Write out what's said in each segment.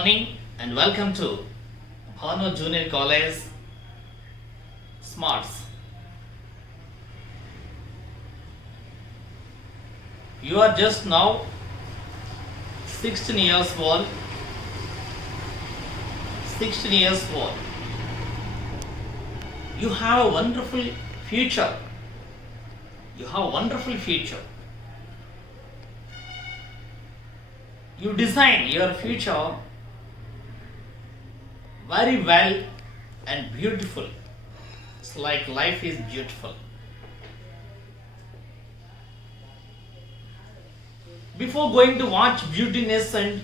morning and welcome to Bhanu Junior College Smarts. You are just now 16 years old. 16 years old. You have a wonderful future. You have a wonderful future. You design your future very well and beautiful. It's like life is beautiful. Before going to watch Beautiness and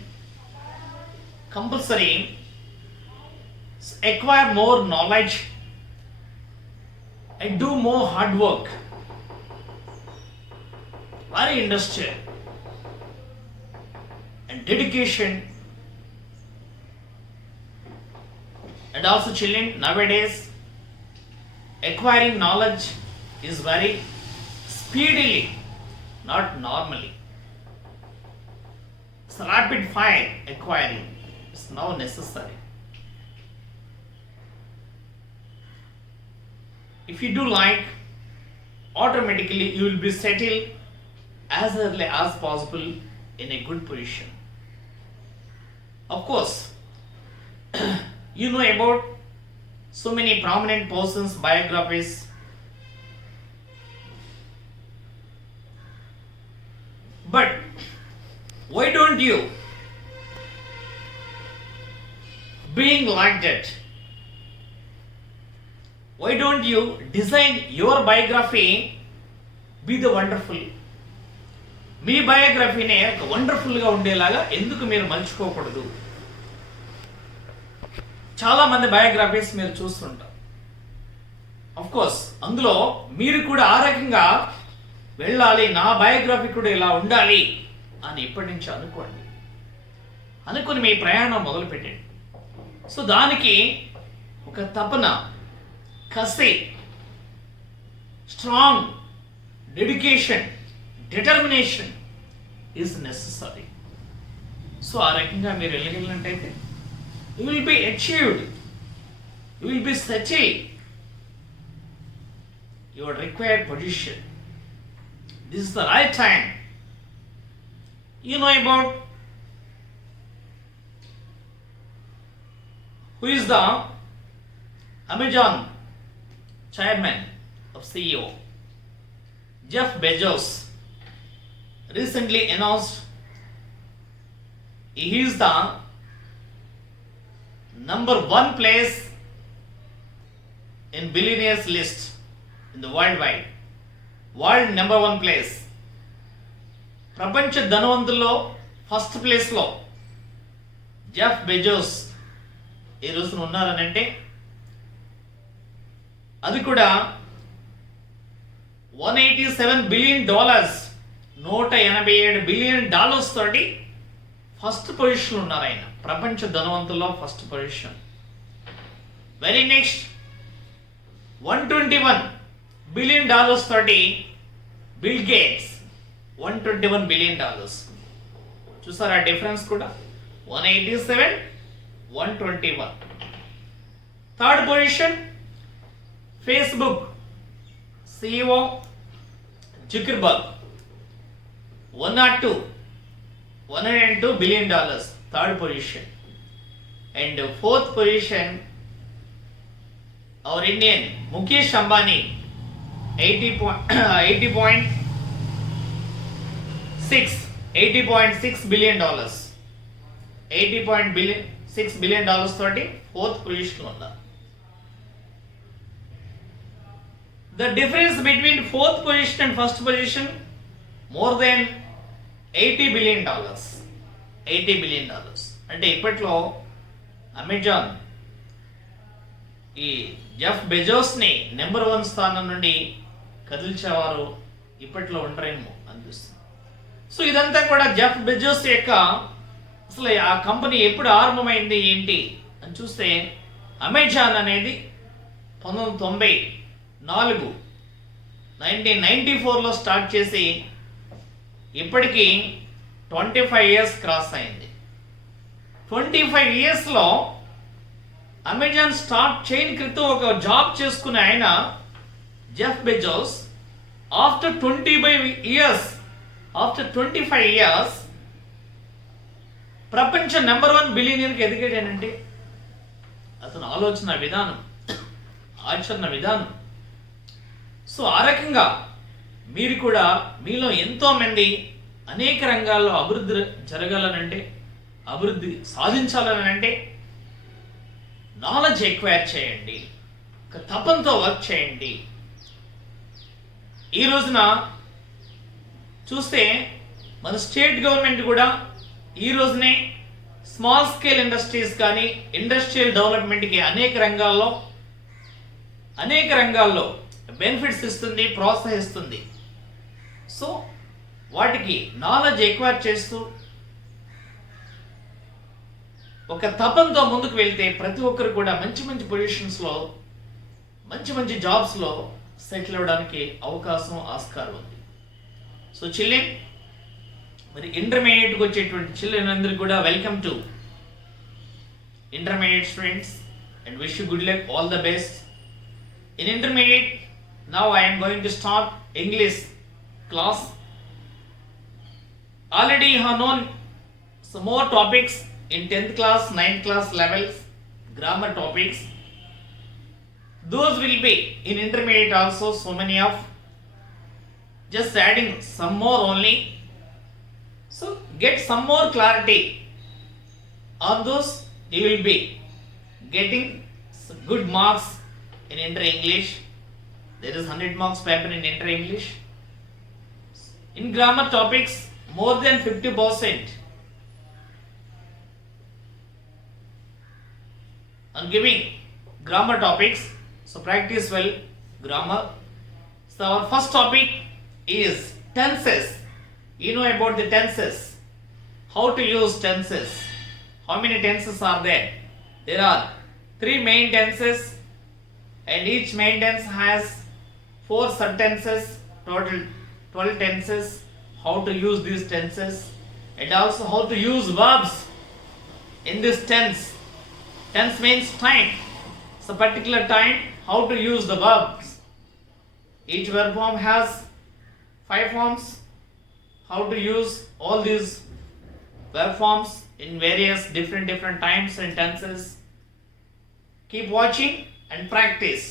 compulsory, acquire more knowledge and do more hard work. Very industrial and dedication. And also children nowadays acquiring knowledge is very speedily, not normally. It's rapid fire acquiring is now necessary. If you do like, automatically you will be settled as early as possible in a good position. Of course, you know about so many prominent persons' biographies. But why don't you, being like that, why don't you design your biography be the wonderful? మీ బయోగ్రఫీనే ఒక వండర్ఫుల్గా ఉండేలాగా ఎందుకు మీరు మలుచుకోకూడదు? చాలా మంది biographies మీరు చూస్తుంటారు. Of course అందులో మీరు కూడా ఆ రకంగా వెళ్ళాలి, నా బయోగ్రఫీ కూడా ఇలా ఉండాలి అని ఇప్పటి నుంచి అనుకోండి. అనుకుని మీ ప్రయాణం మొదలు పెట్టండి. సో దానికి ఒక తపన, కసి, strong dedication, determination is necessary. So ఆ రకంగా మీరు వెళ్ళగలిగినట్టయితే you will be achieved, you will be settled your required position. This is the right time. You know about who is the Amazon chairman of CEO? Jeff Bezos recently announced he is the number one place in billionaires list in the world number one place. ప్రపంచ ధనవంతుల్లో first ప్లేస్లో Jeff Bezos ఈ రోజున ఉన్నారనంటే అది కూడా $187 billion, $187 billion తోటి first position ఉన్నారు ఆయన. ప్రపంచ ధనవంతుల్లో first position. Very next $121 billion తోటి బిల్ గేట్స్, $121 billion. చూసారా డిఫరెన్స్ కూడా? 187, 121. Third position Facebook CEO Zuckerberg, $102 billion, third position. And fourth position, our Indian Mukesh Ambani, $80.6 billion, $80.6 billion తోటి fourth position ఉన్నారు. The difference between fourth position and first position more than $80 billion. $80 billion. అంటే ఇప్పట్లో Amazon ఈ Jeff బెజోస్ని number 1 స్థానం నుండి కదిల్చేవారు ఇప్పట్లో ఉంటారేమో అనిపిస్తుంది. సో ఇదంతా కూడా జెఫ్ బెజోస్ యొక్క అసలు ఆ కంపెనీ ఎప్పుడు ఆరంభమైంది ఏంటి అని చూస్తే అమెజాన్ అనేది 1994లో స్టార్ట్ చేసి ఇప్పటికీ 25 years క్రాస్ అయింది. 25 ఇయర్స్లో అమెజాన్ స్టార్ట్ చేయని క్రితం ఒక జాబ్ చేసుకునే ఆయన జెఫ్ బెజోస్ ఆఫ్టర్ 25 ఇయర్స్ ప్రపంచ నెంబర్ 1 బిలియనీర్కి ఎదిగాడేనంటే అతను ఆలోచన విధానం, ఆచరణ విధానం. సో ఆ రకంగా మీరు కూడా మీలో ఎంతోమంది అనేక రంగాల్లో అభివృద్ధి జరగాలనంటే, అభివృద్ధి సాధించాలనంటే నాలెడ్జ్ ఎక్వైర్ చేయండి, ఒక తపంతో వర్క్ చేయండి. ఈ రోజున చూస్తే మన స్టేట్ గవర్నమెంట్ కూడా ఈ రోజునే స్మాల్ స్కేల్ ఇండస్ట్రీస్ కానీ ఇండస్ట్రియల్ డెవలప్మెంట్కి అనేక రంగాల్లో బెనిఫిట్స్ ఇస్తుంది, ప్రోత్సహిస్తుంది. సో వాటికి నాలెడ్జ్ ఎక్వైర్ చేస్తూ ఒక తపంతో ముందుకు వెళ్తే ప్రతి ఒక్కరు కూడా మంచి మంచి పొజిషన్స్లో, మంచి మంచి జాబ్స్లో సెటిల్ అవ్వడానికి అవకాశం, ఆస్కారం ఉంది. సో చిల్డ్రన్, మరి ఇంటర్మీడియట్కి వచ్చేటువంటి చిల్డ్రన్ అందరికీ కూడా welcome to intermediate students and wish you good luck, all the best. In intermediate, now I am going to start English class. Already you have known some more topics in 10th class, 9th class levels, grammar topics. Those will be in intermediate also, so many of, just adding some more only. So get some more clarity on those, you will be getting some good marks in Inter English. There is 100 marks paper in Inter English. In grammar topics, more than 50% I'm giving grammar topics, so practice well grammar. So our first topic is tenses. You know about the tenses, how to use tenses. How many tenses are there? There are 3 main tenses, and each main tense has 4 subtenses, total 12 tenses. How to use these tenses, and also how to use verbs in this tense. Tense means time, so particular time, how to use the verbs. Each verb form has 5 forms. How to use all these verb forms in various different times and tenses. Keep watching and practice.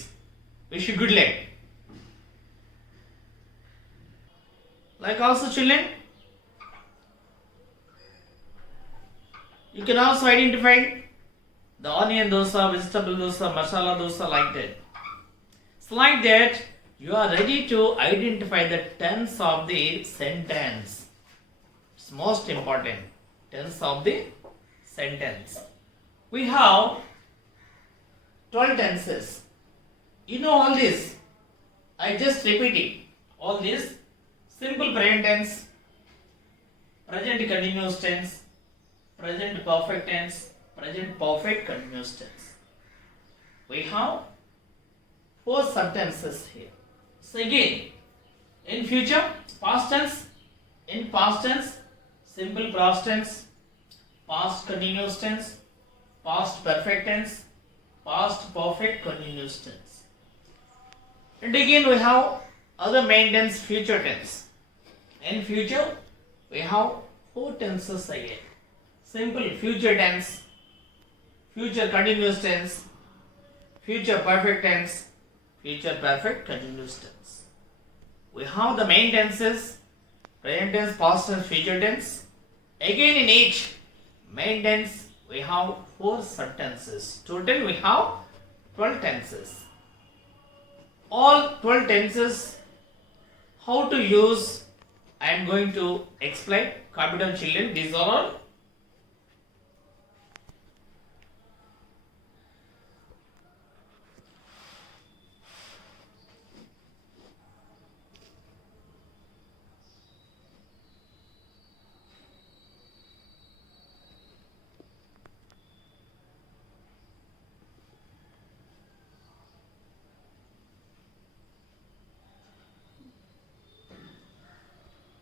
Wish you good luck. Like also children, you can also identify the onion dosa, vegetable dosa, masala dosa, like that. So like that, you are ready to identify the tense of the sentence. It's most important, tense of the sentence. We have 12 tenses. You know all this. I just repeat it. All this: simple present tense, present continuous tense, present perfect tense, present perfect continuous tense. We have 4 subtenses here. So again, in future, past tense, in past tense, simple past tense, past continuous tense, past perfect tense, past perfect continuous tense. And again we have other main tense, future tense. In future we have 4 tenses again: simple future tense, future continuous tense, future perfect tense, future perfect continuous tense. We have the main tenses: present tense, past tense, future tense. Again in each main tense we have 4 subtenses. Total we have 12 tenses. All 12 tenses, how to use, I am going to explain. Capital children, these are all.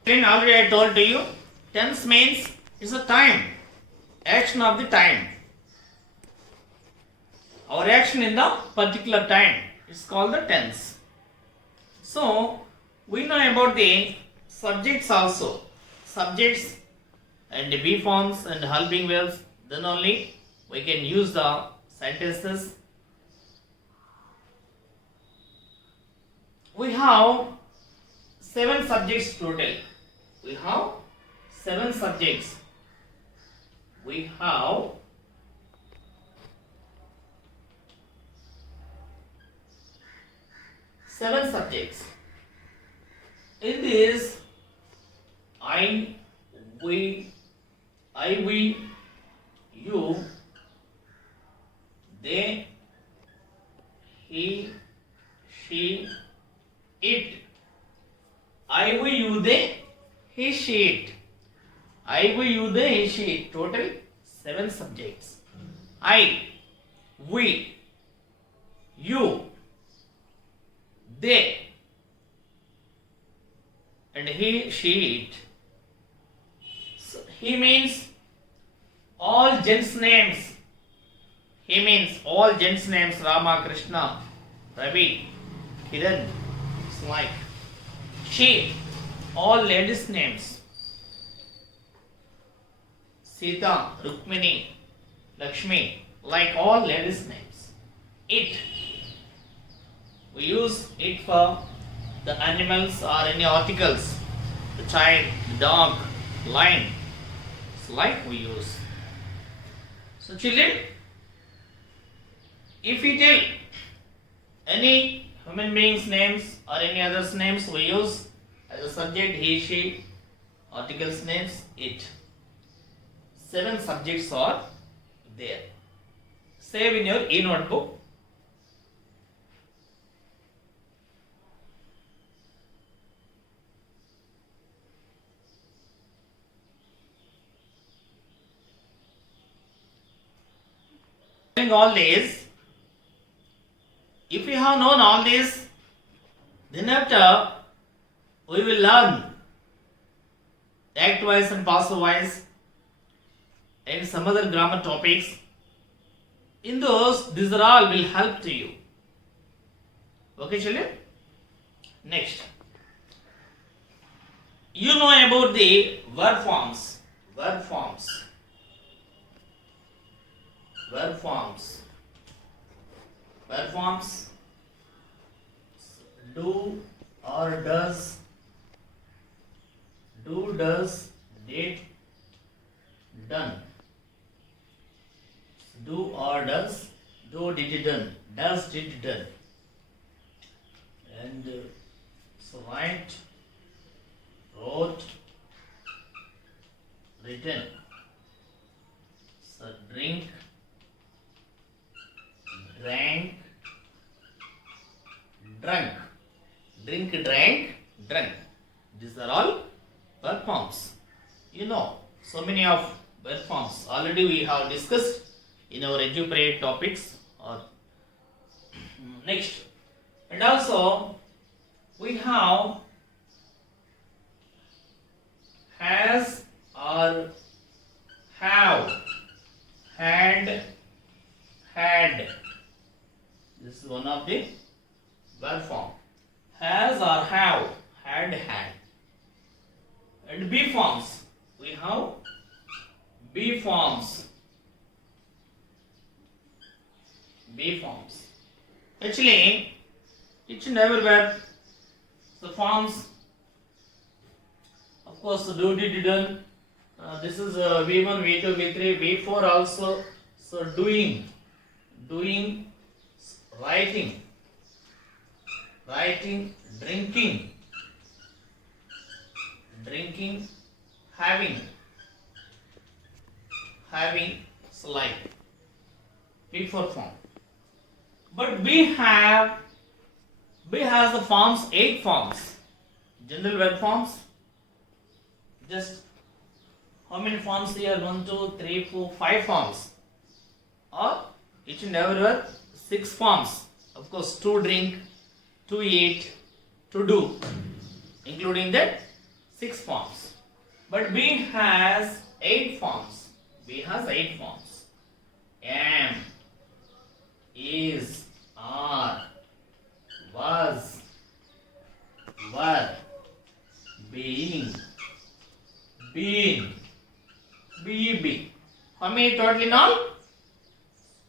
Then already I told to you, tense means it's a time. action of the time. Our action in the particular time is called the tense. So we know about the subjects also. Subjects and the be forms and helping verbs. Then only we can use the sentences. We have 7 subjects total. We have 7 subjects. We have 7 subjects. In this, I, we, you, they, he, she, it. I, we, you, they, he, she, it. I, we, you, they, he, she, it. Total 7 subjects. I, we, you, they, and he, she, it. So, he means all gents names. He means all gents names. Rama, Krishna, Ravi, Kiran. It's like she, all ladies names. Sita, Rukmini, Lakshmi, like all ladies names. It, we use it for the animals or any articles. The child, the dog, lion. It's like we use. So children, if we tell any human beings names or any others names, we use as a subject he, she, articles names, it. 7 subjects are there. Save in your e-notebook. All these, if we have known all this, then after we will learn act wise and passive wise and some other grammar topics. In those, these are all will help to you. Okay, children? Next, you know about the verb forms. Verb forms. Verb forms. Verb forms. Do or does. Do, does, did, done. Do or does. Do, did, done. Does, did, done. And so write, wrote, written. So drink, drank, drunk. Drink, drank, drunk. These are all verb forms. You know, so many of verb forms already we have discussed in our EduPray topics. Or next, and also we have has or have, had, had. This is one of the verb form. Has or have, had, had. And be forms. We have be forms. Be forms. Actually, each and every verb, the forms, of course, do, did, done. This is V1, V2, V3, V4 also. So doing, doing, writing, writing, drinking, drinking, having, having, so like before form. But B has the forms, 8 forms. General verb forms. Just how many forms here? 1, 2, 3, 4, 5 forms. Or each and every verb 6 forms. Of course, to drink, to eat, to do, including that 6 forms. But B has 8 forms. B has 8 forms. Am, is, are, was, were, being, been, be. How many total in all?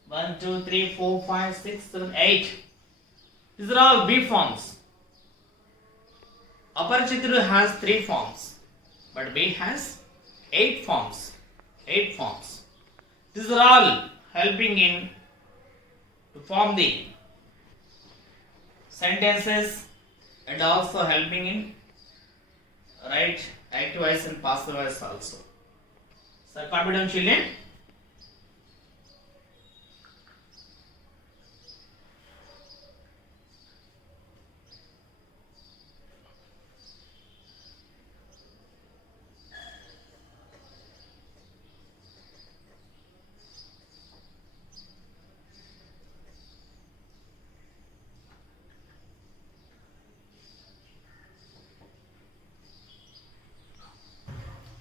1, 2, 3, 4, 5, 6, 7, 8. These are all B forms. Aparachitru has 3 forms, but B has 8 forms. 8 forms. These are all helping in to form the sentences and also helping in write active voice and passive voice also. So, confident children.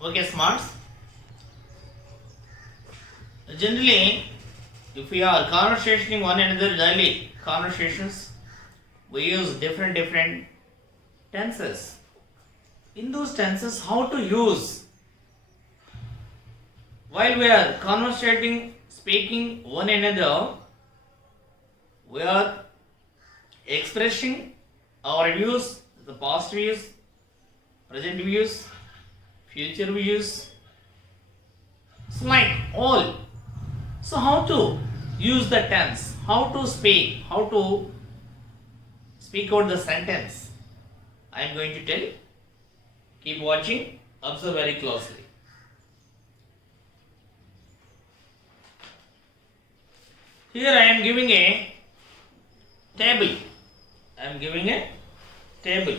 Okay, smarts. Generally, if we are conversating one another daily conversations, we use different tenses. In those tenses, how to use while we are conversating, speaking one another, we are expressing our views, the past views, present views, future views. So like all. So how to use the tense? How to speak? How to speak out the sentence? I am going to tell you. Keep watching. Observe very closely. Here I am giving a table. I am giving a table.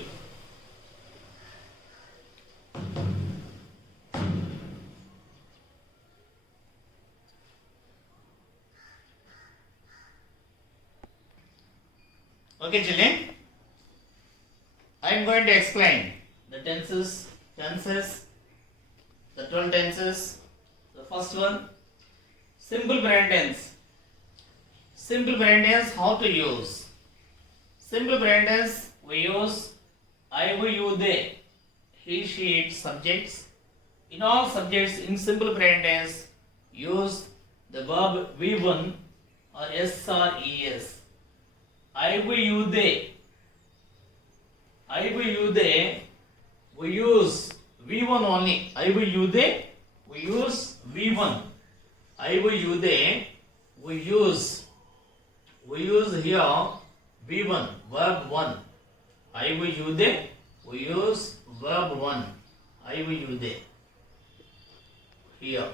Okay, children. I am going to explain the tenses, the 12 tenses. The first one, simple present tense. Simple present tense, how to use? Simple present tense, we use I, we, you, they, he, she, it subjects. In all subjects, in simple present tense, use the verb V1 or S or ES. I, we, you, they. I, we, you, they. We use V1 only. I, we, you, they. We use V1. I, we, you, they. We use here V1, verb 1. I, we, you, they. We use verb 1. I, we, you, they. Here.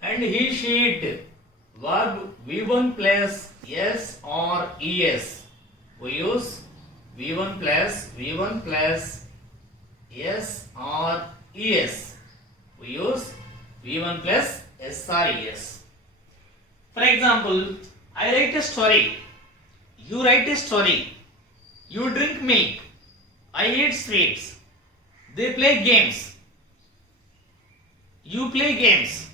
And he, she, it. Verb V1 plus S or ES. We use V1 plus S or ES. We use V1 plus S or ES. For example, I write a story. You write a story. You drink milk. I eat sweets. They play games. You play games.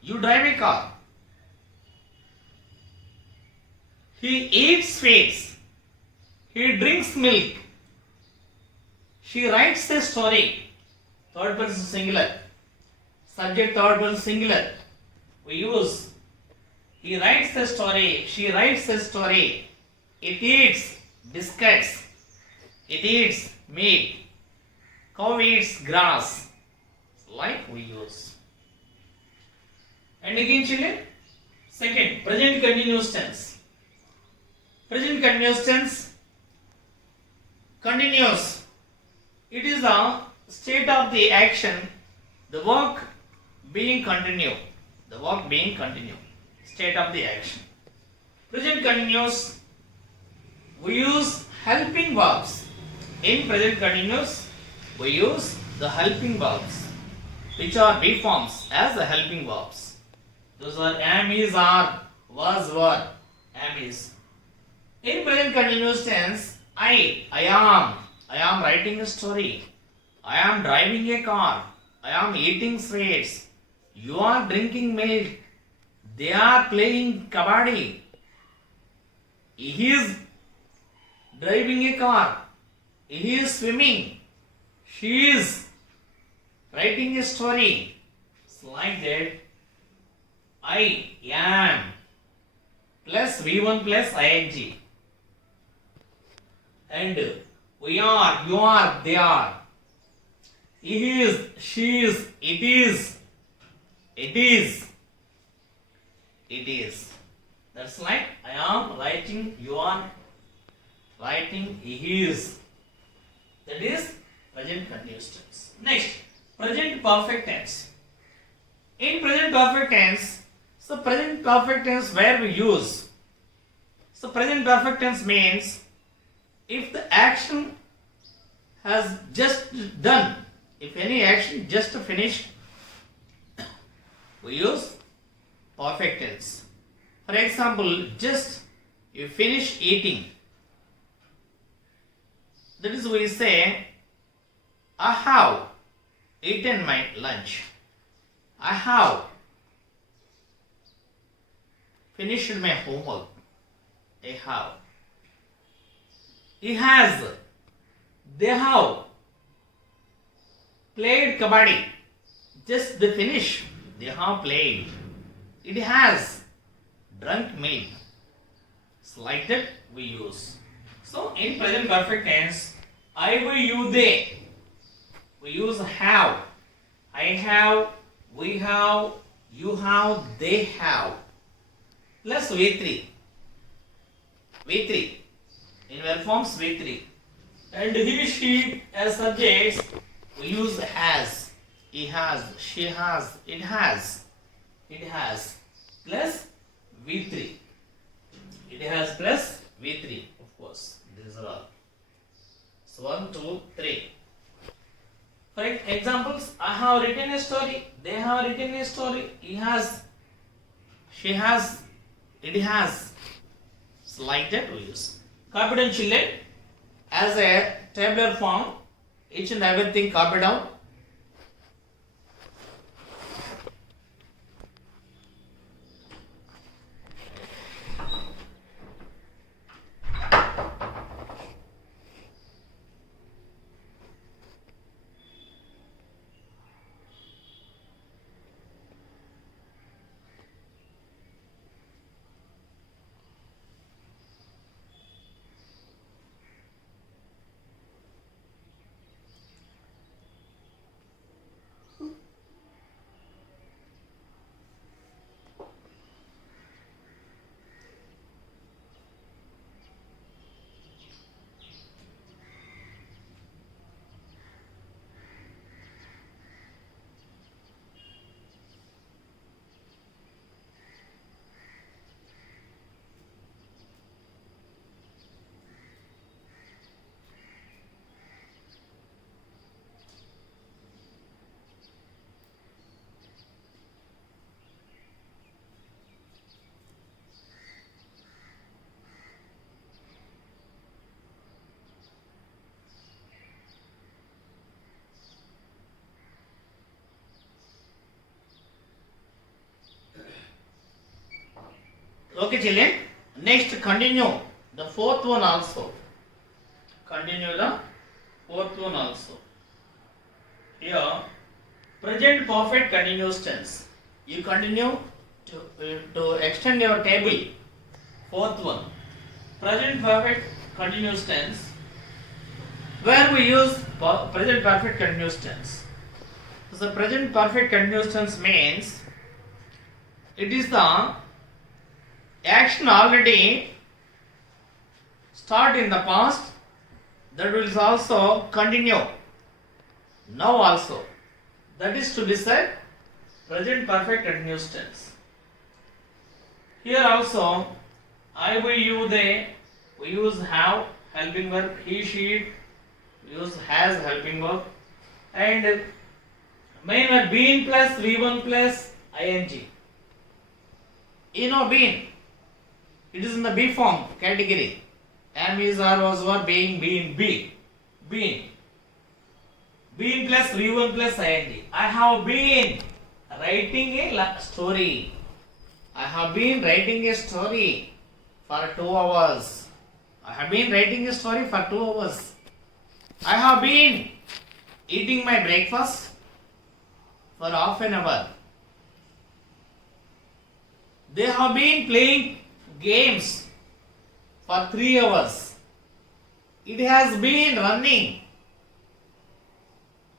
You drive a car. He eats sweets. He drinks milk. She writes a story. Third person singular. Subject third person singular. We use he writes a story. She writes a story. It eats biscuits. It eats meat. Cow eats grass. Like we use. And again, children. Second, present continuous tense. Present continuous tense continuous. It is the state of the action, the work being continued. The work being continued. State of the action. Present continuous, we use helping verbs. In present continuous, we use the helping verbs, which are B forms as the helping verbs. Those are am, is, are, was, were. Am, is. In present continuous tense, I am writing a story. I am driving a car. I am eating sweets. You are drinking milk. They are playing kabaddi. He is driving a car. He is swimming. She is writing a story. It's like that. I am plus V1 plus ing. And we are, you are, they are. He is, she is, it is. It is. It is. That's like I am writing, you are writing, he is. That is present continuous tense. Next, present perfect tense. In present perfect tense, so present perfect tense where we use. So present perfect tense means if the action has just done, if any action just finished, we use perfect tense. For example, just you finish eating. That is we say, I have eaten my lunch. I have finished my homework. I have. He has. They have played kabaddi. Just they finish. They have played. It has drunk milk. It's like that we use. So in present perfect tense, I, we, you, they. We use have. I have, we have, you have, they have. Plus V3. V3. In verb forms V3. And he, she as subjects, we use has. He has, she has, it has. It has plus V3. It has plus V3, of course. These are all. So 1, 2, 3. For examples, I have written a story. They have written a story. He has, she has, it has. It's like that we use. Copy down, children. As a tabular form, each and everything copied down. Okay, children. Next, continue the fourth one also. Continue the fourth one also. Here, present perfect continuous tense. You continue to extend your table. Fourth one, present perfect continuous tense. Where we use present perfect continuous tense. So, the present perfect continuous tense means it is the action already start in the past that will also continue now also. That is to be said present perfect continuous tense. Here also I, we, you, they, we use have helping verb, he, she, we use has helping verb, and main verb been plus V1 plus ing. You know been. It is in the B form category. Am, is, are, was, were, being, been, be. Been. Been plus V1 plus ing. I have been writing a story. I have been writing a story for 2 hours. I have been writing a story for 2 hours. I have been eating my breakfast for half an hour. They have been playing games for 3 hours. It has been running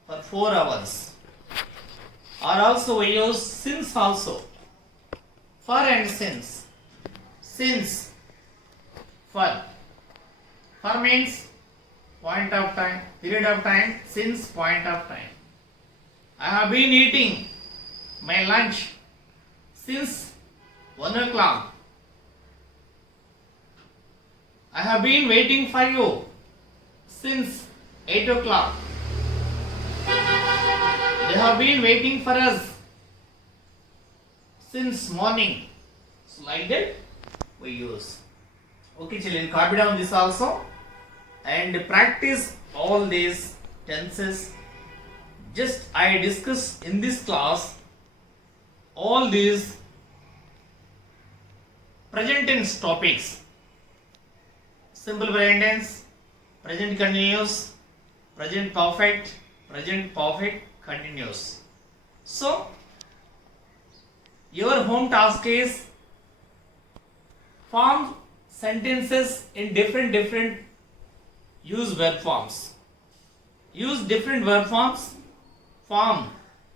for 4 hours. Or also we use since also. For and since. Since. For. For means point of time, period of time, since point of time. I have been eating my lunch since 1 o'clock. I have been waiting for you since 8 o'clock. They have been waiting for us since morning. So like that we use. Okay children, copy down this also and practice all these tenses. Just I discuss in this class all these present tense topics. Simple present tense, present continuous, present perfect continuous. So your home task is form sentences in different use verb forms. Use different verb forms. Form.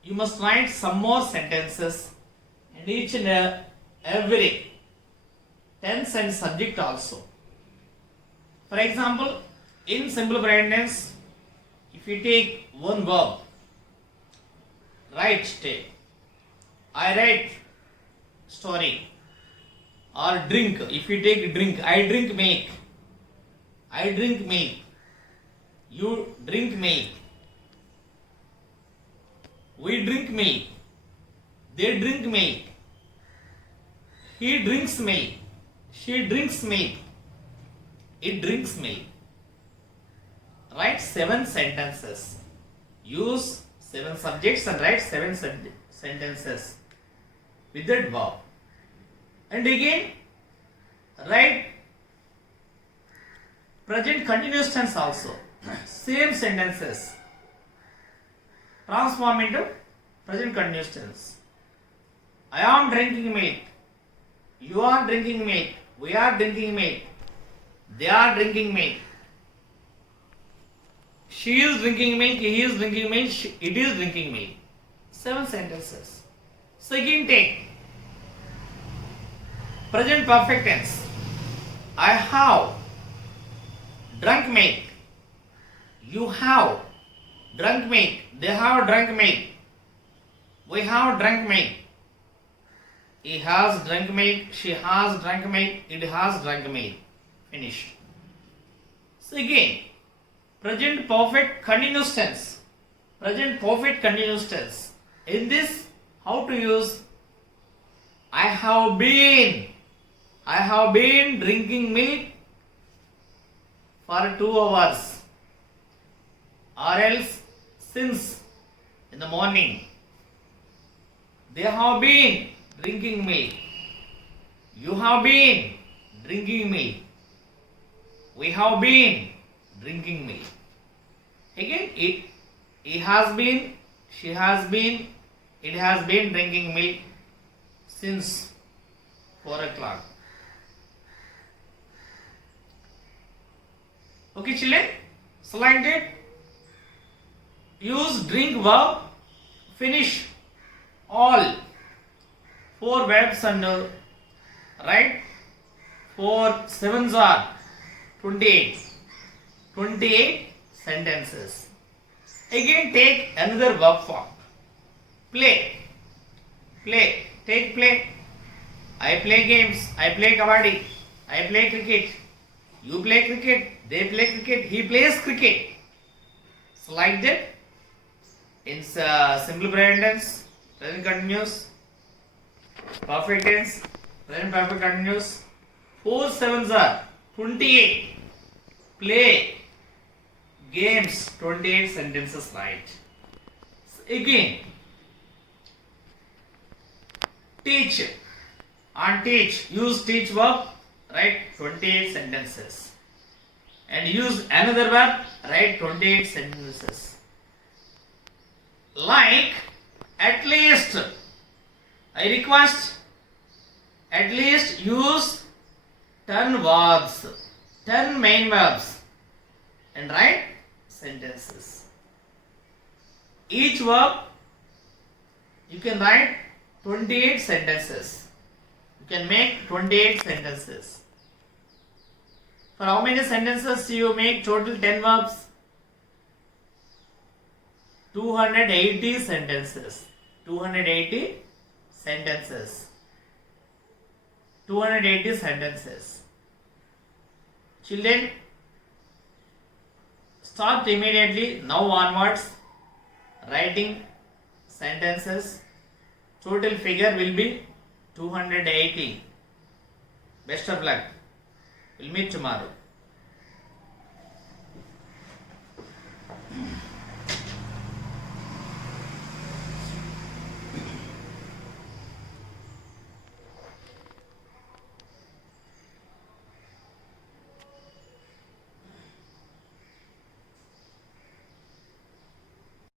You must write some more sentences and each and every tense and subject also. For example, in simple present tense, if you take one verb, write, take. I write story. Or drink. If you take drink, I drink milk. I drink milk. You drink milk. We drink milk. They drink milk. He drinks milk. She drinks milk. It drinks milk. Write 7 sentences. Use 7 subjects and write 7 sentences with that verb. And again, write present continuous tense also. Same sentences. Transform into present continuous tense. I am drinking milk. You are drinking milk. We are drinking milk. They are drinking milk. She is drinking milk. He is drinking milk. It is drinking milk. 7 sentences. So again take present perfect tense. I have drunk milk. You have drunk milk. They have drunk milk. We have drunk milk. He has drunk milk. She has drunk milk. It has drunk milk. Finished. So again, present perfect continuous tense. Present perfect continuous tense. In this, how to use? I have been drinking milk for 2 hours. Or else, since in the morning. They have been drinking milk. You have been drinking milk. We have been drinking milk. Again, he has been, she has been, it has been drinking milk since 4 o'clock. Okay, children? So like that, use drink verb, finish all 4 verbs and write 4 7s are 28. 28 sentences. Again take another verb form. Play. Play. Take play. I play games. I play kabaddi. I play cricket. You play cricket. They play cricket. He plays cricket. So like that. In simple present tense, present continuous, perfect tense, present perfect continuous. 4 7s are 28. Play games, 28 sentences right. So again, teach. On teach, use teach verb, write 28 sentences. And use another verb, write 28 sentences. Like, at least, I request, at least use 10 verbs, 10 main verbs, and write sentences. Each verb, you can write 28 sentences. You can make 28 sentences. For how many sentences you make total 10 verbs? 280 sentences. 280 sentences. 280 sentences. Children, start immediately now onwards writing sentences. Total figure will be 280. Best of luck. We'll meet tomorrow.